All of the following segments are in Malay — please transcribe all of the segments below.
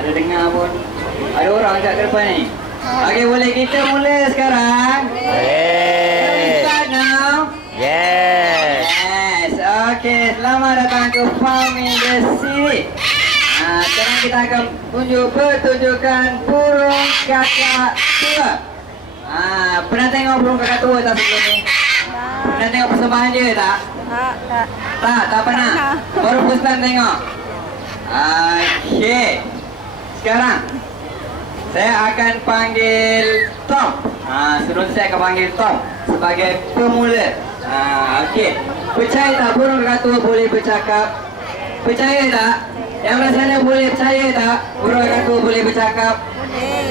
ada dengar pun. Ada orang kat depan ni. Okey, boleh kita mula sekarang? Boleh. Start now. Yes. Yes. Okey, selamat datang ke Farm Industry. Sekarang kita akan tunjuk pertunjukan burung kakak tua. Pernah tengok burung kakak tua tak sebelum ni? Pernah tengok persembahan dia tak? Tak pernah. Baru first time tengok. Okey. Sekarang saya akan panggil Tom. Sebelum saya akan panggil Tom sebagai pemula. Okey. Percaya tak burung kakak tua boleh bercakap? Percaya tak? Yang belah sana boleh percaya tak? Burung kakak tua boleh bercakap?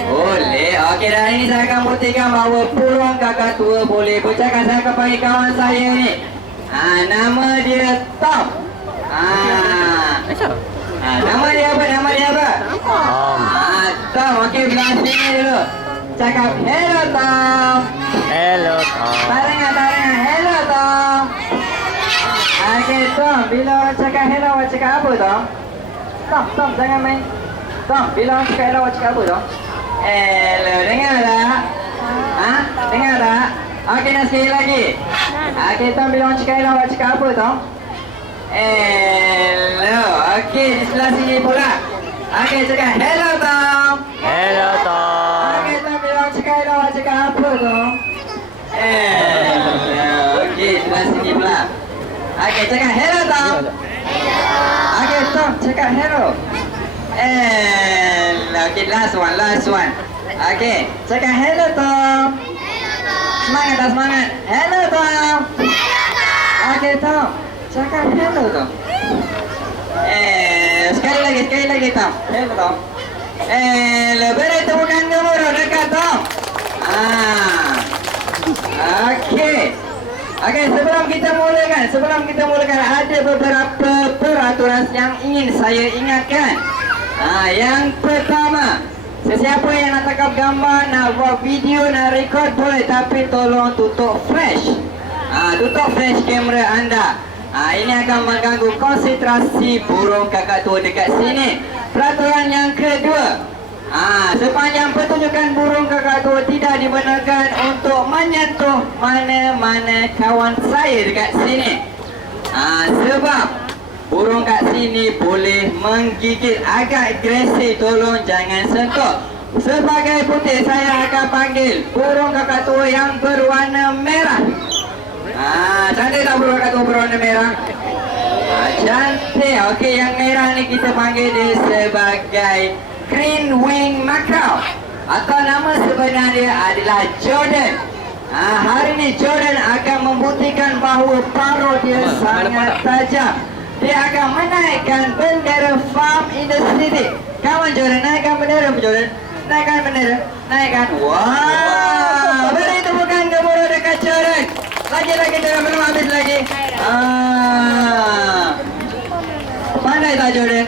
Boleh. Okey, dan ini saya akan buktikan bahawa burung kakak tua boleh bercakap. Saya akan panggil kawan saya ni. Nama dia Tom. Nama dia apa? Nama dia apa? Tom. Tom. Okey, belah sini dulu. Cakap hello Tom. Hello, Tom. Taringan. Hello Tom. Okey Tom, bila orang cakap hello, orang cakap apa Tom? Tom, jangan main. Tom, bila orang cakap hello, orang cakap apa Tom? Hello, dengar tak? Dengar tak? Okey, nak sekali lagi. Okey Tom, bila orang cakap hello, orang cakap apa Tom? Hello. Okey, di sebelah sini pula. Okey, cakap hello Tom. Hello, Tom. Okey Tom, bila orang cakap hello, orang cakap apa Tom? Hello. Okey, sebelah sini pula. Okey, cakap hello Tom. Okey Tom, cakap hello. Hello. Okey, last one. Okey, cakap hello Tom. Semangat. Hello Tom. Okey Tom, cakap hello Tom. Sekali lagi Tom. Hello Tom. Hello, beri tepukan gemuruh dekat Tom. Okey, sebelum kita mulakan ada beberapa peraturan yang ingin saya ingatkan. Yang pertama, sesiapa yang nak tangkap gambar, nak buat video, nak record boleh, tapi tolong tutup flash. Tutup flash kamera anda. Ini akan mengganggu konsentrasi burung kakak tua dekat sini. Peraturan yang kedua, sepanjang pertunjukan burung kakak tua tidak dibenarkan untuk menyentuh mana-mana kawan saya dekat sini. Sebab burung kat sini boleh menggigit, agak agresif, tolong jangan sentuh. Sebagai putih, saya akan panggil burung kakak tua yang berwarna merah. Cantik tak burung kakak tua berwarna merah? Cantik. Okey, yang merah ni kita panggil dia sebagai Green Wing Mackerel, atau nama sebenar dia adalah Jordan. Hari ni Jordan akan membuktikan bahawa paruh dia sangat tajam. Dia akan menaikkan bendera Farm Industry. Kawan Jordan, naikkan bendera Jordan. Naikkan. Wow, beri tepukan gemuruh dekat Jordan. Lagi jangan belum habis lagi. Pandai tak Jordan?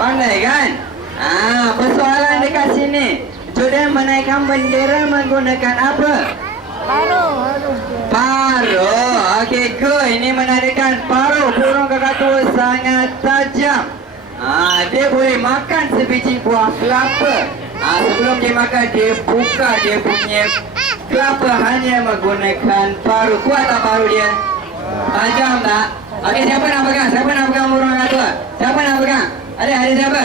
Pandai kan? Persoalan dekat sini, Jordan menaikkan bendera menggunakan apa? Paruh. Okey, good. Ini menandakan paruh burung kakak tua sangat tajam. Dia boleh makan sebiji buah kelapa. Sebelum dia makan, dia buka dia punya kelapa hanya menggunakan paruh. Kuat tak paruh dia? Tajam tak? Okey, siapa nak pegang burung kakak tua? Siapa nak pegang? Ada siapa?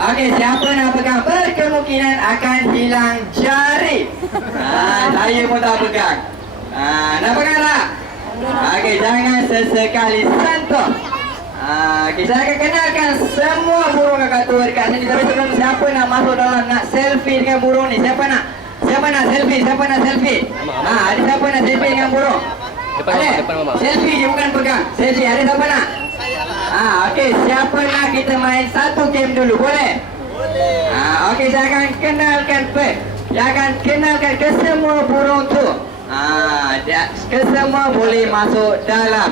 Okey, siapa nak pegang berkemungkinan akan hilang jari. Saya pun tak pegang. Nak pegang tak? Okey, jangan sesekali sentuh. Okey, saya akan kenalkan semua burung kakak tua dekat sini. Tapi sebelum siapa nak masuk dalam nak selfie dengan burung ni? Siapa nak selfie? Ada siapa nak selfie dengan burung? Depan mama. Selfie je, bukan pegang. Selfie, ada siapa nak? Okey, siapa nak kita main satu game dulu, boleh? Okey, saya akan kenalkan ke semua burung tu. Kesemua boleh masuk dalam.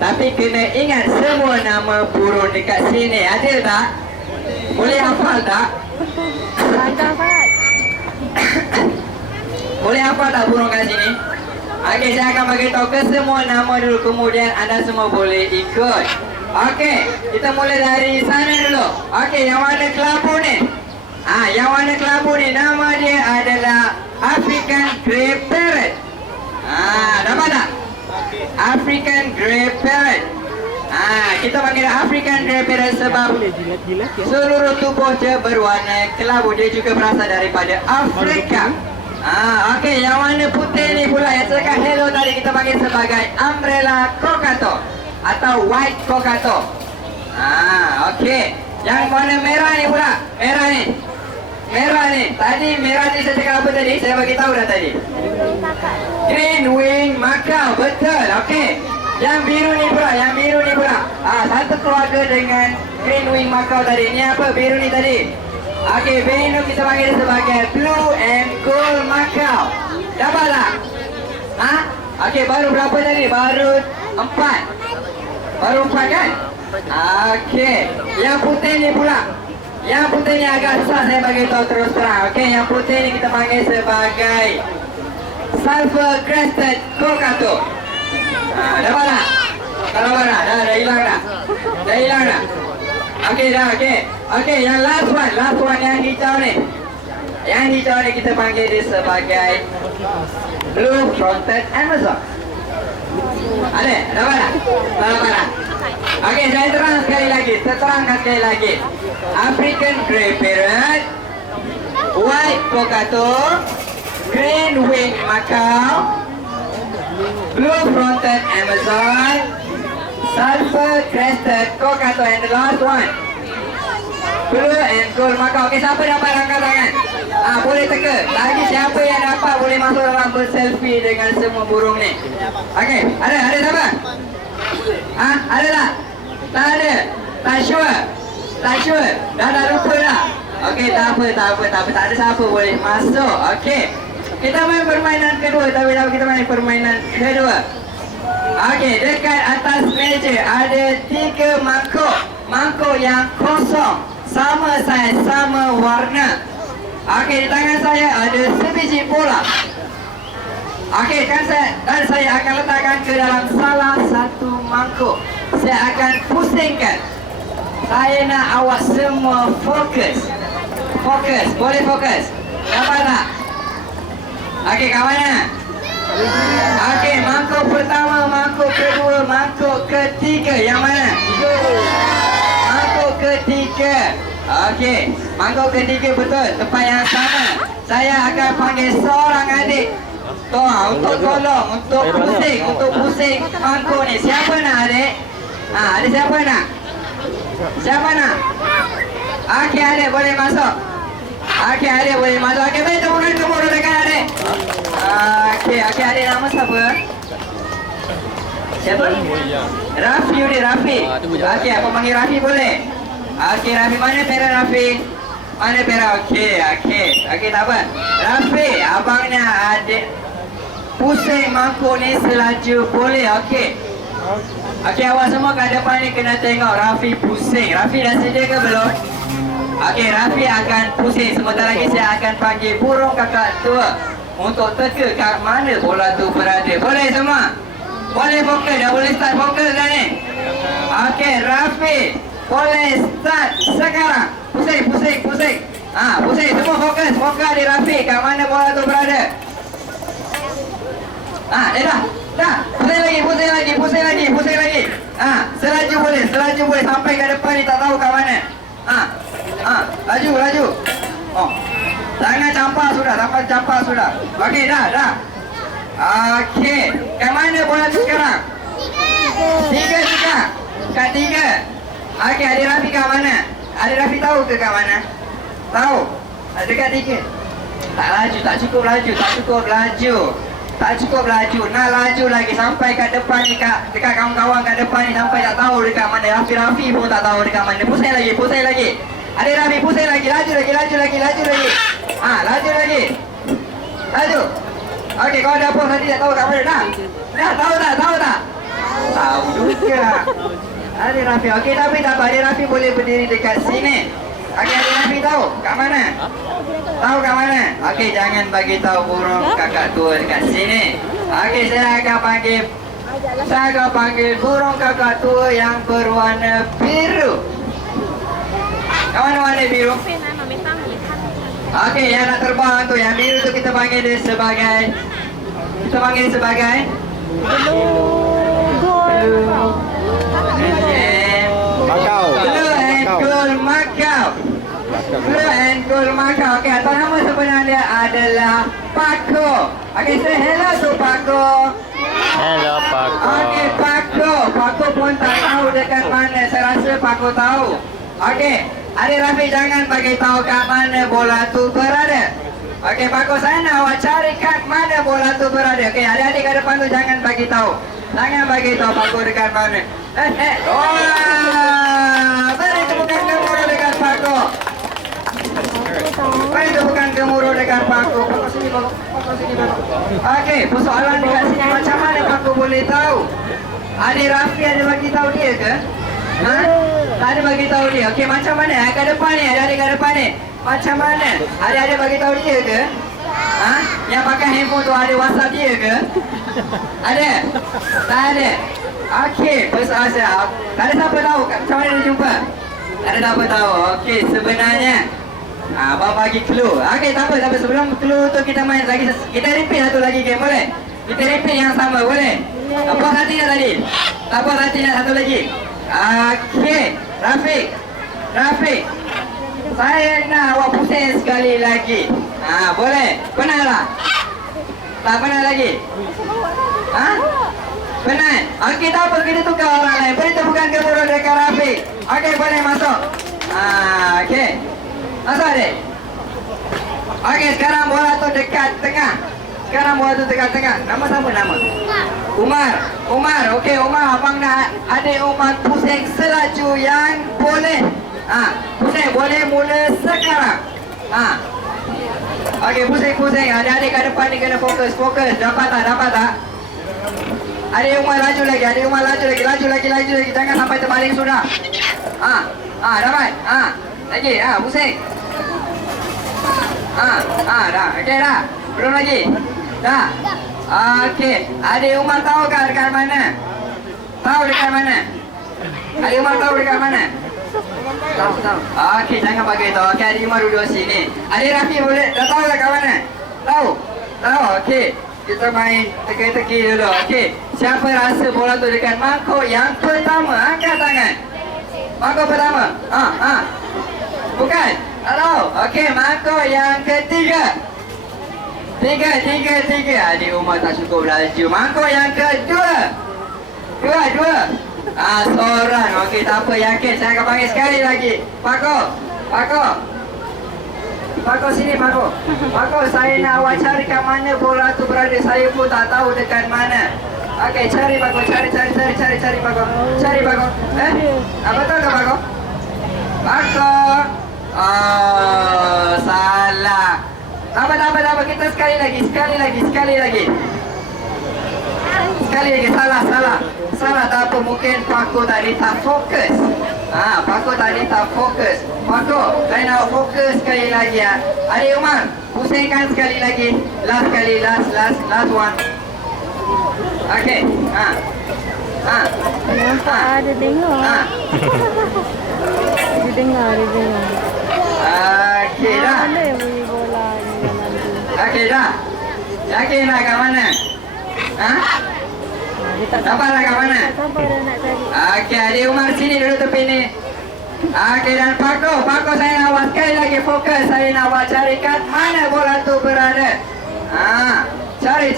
Tapi kena ingat semua nama burung dekat sini. Adil tak? Boleh hafal tak? Boleh hafal tak burung kat sini? Okey, saya akan bagi tahu ke semua nama dulu, kemudian anda semua boleh ikut. Okey, kita mulai dari sana dulu. Okey, yang warna kelabu ni. Yang warna kelabu ni nama dia adalah African Grey Parrot. Dapat tak? African Grey Parrot. Kita panggil African Grey Parrot sebab seluruh tubuh dia berwarna kelabu. Dia juga berasal daripada Afrika. Okey, yang warna putih ni pula yang cakap hello tadi kita panggil sebagai Umbrella Cockatoo atau White Cockatoo. Okey. Yang warna merah ni pula, merah ni. Tadi merah ni saya cakap apa tadi? Saya bagi tahu dah tadi. Green Wing Macaw, betul. Okey. Yang biru ni pula. Satu keluarga dengan Green Wing Macaw tadi. Ni apa? Biru ni tadi. Okey, biru kita panggil sebagai Blue and Gold Macaw. Dapat tak? Okey, baru berapa tadi? Baru 4. Baru 4 kan? Okey. Yang putih ni pula. Yang putih ni agak susah saya bagi tahu terus terang. Okey, yang putih ni kita panggil sebagai Sulfur Crested Cockatoo. Dapat tak? Tak dapat tak? Dah hilang dah. Dah hilang dah. Okey dah, okey. Okey, yang last one yang hijau ni. Yang hijau ni kita panggil dia sebagai Blue Fronted Amazon. Ada? Dapat tak? Tak dapat tak? Okey, saya terangkan sekali lagi. African Grey Parrot, White Cockatoo, Green Wing Macaw, Blue Fronted Amazon, Sulfur Crested Cockatoo, and the last one, Blue and Gold Macaw. Okey, siapa dapat angkat tangan? Boleh teka. Lagi siapa yang dapat boleh masuk dalam berselfie dengan semua burung ni. Okey, ada siapa? Ada tak? Tak ada. Tak sure. Dah lupa dah. Okey, tak apa. Tak ada siapa boleh masuk. Okey. Kita main permainan kedua, tapi kita main permainan kedua. Okey, dekat atas meja ada 3 mangkuk. Mangkuk yang kosong, sama saiz, sama warna. Okey, di tangan saya ada sebiji bola. Okey, dan saya akan letakkan ke dalam salah satu mangkuk. Saya akan pusingkan. Saya nak awak semua fokus. Boleh fokus? Dapat tak? Okey, kat mana? Okey, mangkuk pertama, mangkuk kedua, mangkuk ketiga. Yang mana? Mangkuk ketiga. Okey, mangkuk ketiga betul. Tempat yang sama. Saya akan panggil seorang adik untuk tolong, untuk pusing mangkuk ni. Siapa nak adik? Ada siapa nak? Okey, adik boleh masuk. Okey, beri tepukan kepada dekat adik. Okey, adik nama siapa? Siapa? Rafi. Okey, apa panggil Rafi boleh? Okey, Rafi, mana perak Rafi? Okey, tak apa. Rafi, abangnya adik pusing mangkuk ni selaju boleh. Okey, awak semua kat depan ni kena tengok Rafi pusing. Rafi dah sedia ke belum? Okey, Rafi akan pusing. Sebentar lagi saya akan panggil burung kakak tua untuk teka kat mana bola tu berada. Boleh semua? Boleh fokus? Dah boleh start fokus dah ni? Okey, Rafi, boleh start sekarang. Pusing. Pusing. Semua fokus di Rafi. Kat mana bola tu berada? Dah. Pusing lagi. Selaju boleh. Sampai ke depan ni tak tahu kat mana. Laju. Jangan campak sudah. Okey, dah. Okey. Kat mana bola tu sekarang? Tiga. Kat 3. Okey, adik Rafi kat mana? Adik Rafi tahu ke kat mana? Tahu? Dekat 3. Tak cukup laju. Nak laju lagi sampai kat depan ni, dekat kawan-kawan kat depan ni, sampai tak tahu dekat mana. Rafi pun tak tahu dekat mana. Pusing lagi. Adik Rafi pusing lagi. Laju lagi. Laju. Okey, kau ada apa tadi tak tahu kat mana dah? Tahu tak? Tahu juga. Adik Rafi. Okey, tapi tak apa. Adik Rafi boleh berdiri dekat sini. Okey, adik Rafi tahu kat mana? Tahu kat mana? Okey, jangan bagi tahu burung kakak tua dekat sini. Okey, saya akan panggil Saya panggil burung kakatua yang berwarna biru. Yang mana warna biru? Okey, yang nak terbang tu, yang biru tu kita panggil dia sebagai Makau. Blue and Gold Macau. Blue and Gold Macau. Okey, atau nama sebenar dia adalah Paco. Okey, say hello to Paco. Hello, Paco. Okey, Paco. Paco pun tak tahu dekat mana. Saya rasa Paco tahu. Okey, Adik Rafi jangan bagi tahu kat mana bola tu berada. Okey, Paco, saya nak awak cari kat mana bola tu berada. Okey, adik-adik kat depan tu jangan bagi tahu. Jangan bagi tahu Paco dekat mana. Beri tepukan gemuruh dekat Paco. Beri tepukan gemuruh dekat Paco. Paco sini, Paco. Paco sini, Paco. Okey, persoalan dekat sini macam mana Paco boleh tahu? Adik Rafi ada bagi tahu dia ke? Ha? Tak ada bagi tahu dia. Okey, macam mana? Kat depan ni, adik-adik kat depan ni. Macam mana? Adik-adik bagi tahu dia ke? Ha? Yang pakai handphone tu ada WhatsApp dia ke? Ada? Tak ada. Okey, persoalan saya. Tak ada siapa tahu macam mana dia jumpa? Tak ada siapa tahu. Okey, sebenarnya abang bagi clue. Okey, tak apa. Sebelum clue tu kita main lagi. Kita repeat satu lagi game, boleh? Kita repeat yang sama, boleh? Apa hati dah tadi? Apa hati dah satu lagi? Okey, Rafiq. Saya nak awak pusing sekali lagi. Boleh? Penat tak? Tak penat lagi? Ha? Penat? Okey, tak apa, kita tukar orang lain. Beri tepukan gemuruh dekat Rafiq. Okey, boleh masuk. Okey. Masuk, adik. Okey, sekarang bola tu dekat tengah. Nama siapa nama? Umar. Okey, Umar. Abang nak adik Umar pusing selaju yang boleh. Pusing boleh mula sekarang. Okey, pusing. Adik-adik kat depan ni kena fokus. Dapat tak? Adik Umar laju lagi. Laju lagi. Jangan sampai terbaling sudah. Dapat. Lagi. Pusing. Dah. Okey dah. Belum lagi. Dah. Okey. Adik Umar tahu kan dekat mana? Adik Umar tahu dekat mana? Tahu. Okey, jangan bagi tahu. Okey, adik Umar duduk sini. Adik Rafi boleh dah tahu kat mana? Tahu. Okey. Kita main teki-teki dulu. Okey. Siapa rasa bola tu dekat mangkuk yang pertama? Angkat tangan. Mangkuk pertama. Bukan. Tak tahu. Okey, mangkuk yang ketiga. Tiga. Adik Umar tak cukup laju. Mangkuk yang kedua. Dua. Seorang. Okey, tak apa, yakin. Saya akan panggil sekali lagi. Paco sini, Paco. Saya nak awak cari kat mana bola tu berada. Saya pun tak tahu dekat mana. Okey, cari Paco. Cari Paco. Betul ke Paco? Salah. Tak apa. Kita sekali lagi. Salah, tak apa. Mungkin Paco tadi tak fokus. Paco, saya nak fokus sekali lagi ya. Adik Umar, pusingkan sekali lagi. Last one. Okey. Nampak ada tengok. Dia dengar. Okey dah. Mana yang beli bola ni nanti? Okey dah. Yakin nak kat mana? Dapat nak kat mana? Tak sabar dah nak cari. Okey, adik Umar sini duduk tepi ni. Okey, dan Paco saya nak awak sekali lagi fokus. Saya nak awak cari kat mana bola tu berada. Cari.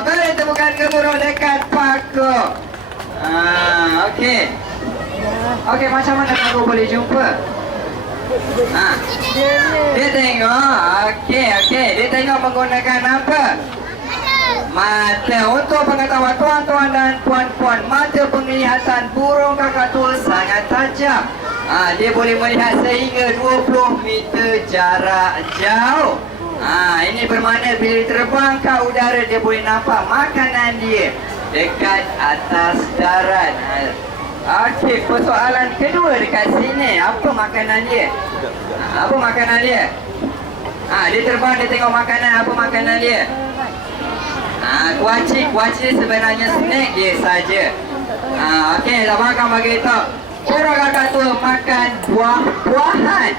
Beri tepukan gemuruh dekat Paco. Okey. Okey, macam mana Paco boleh jumpa? Dia tengok. Okey. Dia tengok menggunakan apa? Mata. Untuk pengetahuan tuan-tuan dan puan-puan, mata penglihatan burung kakatua sangat tajam. Dia boleh melihat sehingga 20 meter jarak jauh. Ini bermakna bila terbang ke udara, dia boleh nampak makanan dia dekat atas darat. Okey, persoalan kedua dekat sini. Apa makanan dia? Dia terbang, dia tengok makanan. Apa makanan dia? Kuaci sebenarnya snake dia saja. Okey, dah makan bagi itu. Burung kakak tua makan buah-buahan.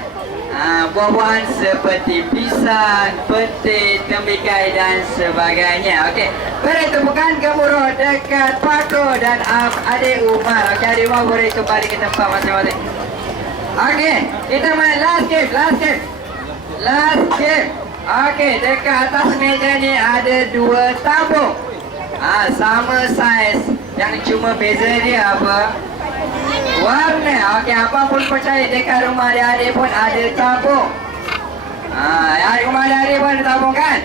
Buah-buahan seperti pisang, petis, tembikai dan sebagainya. Okey, beri tepukan gemuruh dekat Paku dan adik Umar. Okey, adik Umar boleh kembali ke tempat masing-masing. Okey, kita main last game. Okey, dekat atas meja ni ada 2 tabung. Sama saiz. Yang cuma beza dia apa? Warna. Okey, apa pun percaya dekat rumah adik-adik pun ada tabung. Rumah adik-adik pun ada tabung kan?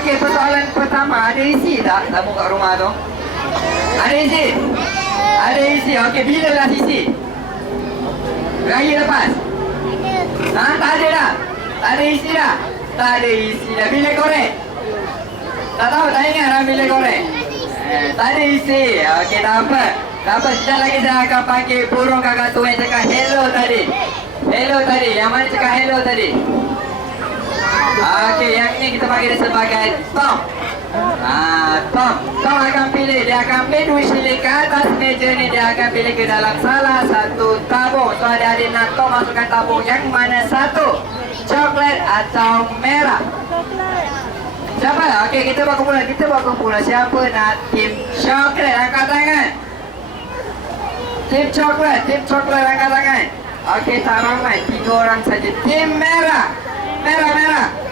Okey, persoalan pertama, ada isi tak tabung kat rumah tu? Ada isi? Ada isi. Okey, bila lah isi? Lagi lepas? Tak ada dah? Tak ada isi dah? Tak ada isi dah. Bila korek? Tak tahu, tak ingat dah bila korek? Tak ada isi. Okey, tak apa. Sekejap lagi saya akan panggil burung kakak tua yang cakap hello tadi. Yang mana cakap hello tadi? Okey, yang ini kita panggil dia sebagai Tom. Tom akan pilih. Dia akan ambil 2 shilling ke atas meja ni. Dia akan pilih ke dalam salah satu tabung. So adik-adik nak Tom masukkan tabung yang mana satu? Coklat atau merah? Siapa? Okey, kita buat kumpulan. Siapa nak tim coklat? Angkat tangan. Tim coklat angkat tangan. Okey, tak ramai, 3 orang saja. Tim merah.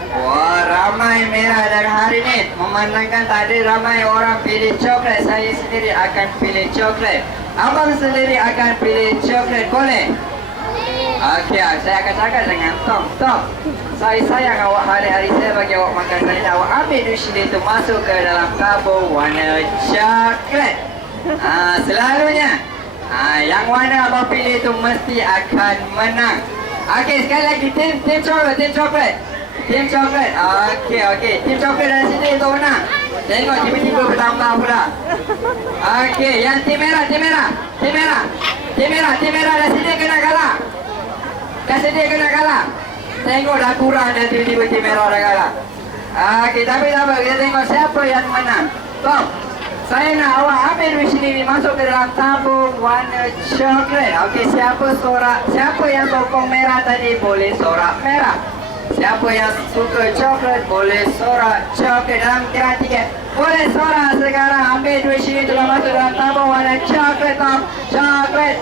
Wah, ramai merah dari hari ni. Memandangkan tak ada ramai orang pilih coklat, saya sendiri akan pilih coklat. Abang sendiri akan pilih coklat, boleh? Okey, saya akan cakap dengan Tom. Saya sayang awak, hari-hari saya bagi awak makan. Saya awak ambil duit itu masuk ke dalam tabung warna coklat. Selalunya yang mana abang pilih itu mesti akan menang. Okey, sekali lagi tim coklat. Okey. Tim coklat dari sini itu menang. Tengok tiba-tiba bertambah pula. Okey, yang tim merah dari sini kena kalah. Tengok dah kurang dah tiba-tiba tim merah dah kalah. Okey, tapi tak apa, kita tengok siapa yang menang. Tom, saya nak awak ambil duit sini masuk ke dalam tabung warna coklat. Okey, siapa yang sokong merah tadi boleh sorak merah. Siapa yang suka coklat boleh sorak coklat. Dalam kira 3 boleh sorak sekarang. Ambil duit sini telah masuk dalam tabung warna coklat. Tom, coklat.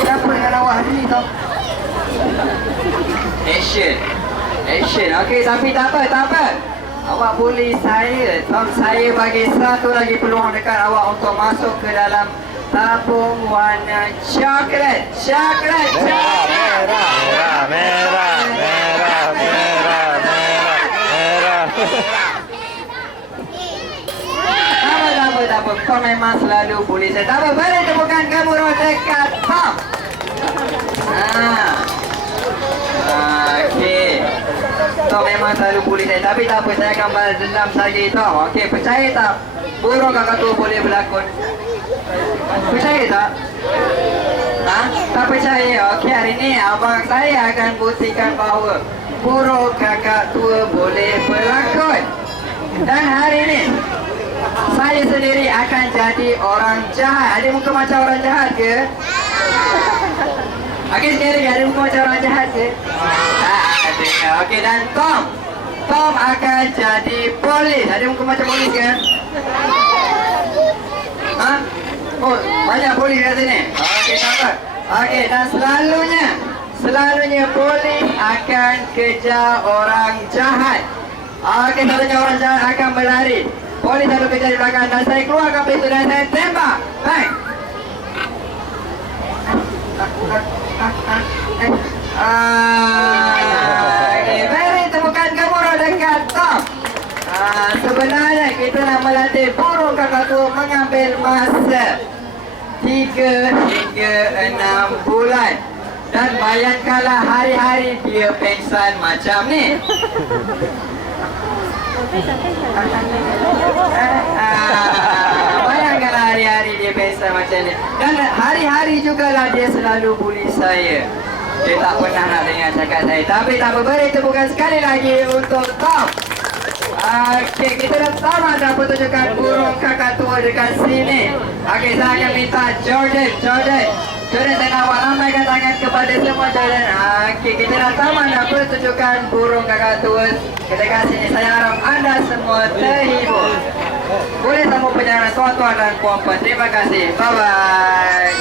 Siapa dengan awak hari ni, Tom? Action. Okey, tapi tak apa. Awak boleh Tom, saya bagi 1 lagi peluang dekat awak untuk masuk ke dalam tabung warna coklat. Tak apa. Kau memang selalu boleh. Tak apa, beri tepukan gemuruh dekat Tom. Okey. Tom memang selalu boleh saya. Tapi tak apa, saya akan balas dendam saja Tom. Okey, percaya tak? Burung kakak tua boleh berlakon. Percaya tak? Tak percaya. Okey, hari ni abang saya akan buktikan bahawa burung kakak tua boleh berlakon. Dan hari ni saya sendiri akan jadi orang jahat. Ada muka macam orang jahat ke? Okey, sekali lagi, ada muka macam orang jahat ke? Ada. Okey, dan Tom akan jadi polis. Ada muka macam polis ke? Oh, banyak polis kat sini. Okey, tak. Okey, dan selalunya polis akan kejar orang jahat. Okey, selalunya orang jahat akan berlari. Polis selalu kejar di belakang dan saya keluarkan pistol dan saya tembak. Baik. Beri tepukan gemuruh dekat Tom. Sebenarnya kita nak melatih burung kakak tua mengambil masa 3 hingga 6 bulan. Dan bayangkanlah hari-hari dia pengsan macam ni. Bayangkan hari-hari dia pesta macam ni. Dan hari-hari juga lah dia selalu bully saya. Dia tak pernah nak dengar cakap saya. Tapi tak apa, beri tepukan sekali lagi untuk Tom. Okey, kita dah sama dah pertunjukan burung kakatua dekat sini. Okey, saya akan minta Jordan, saya nak awak lambaikan tangan kepada semua Jordan. Okey, kita dah sama dah pertunjukan burung kakatua dekat sini. Saya harap anda semua terhibur. Boleh sambung perjalanan tuan-tuan dan puan-puan. Terima kasih. Bye-bye.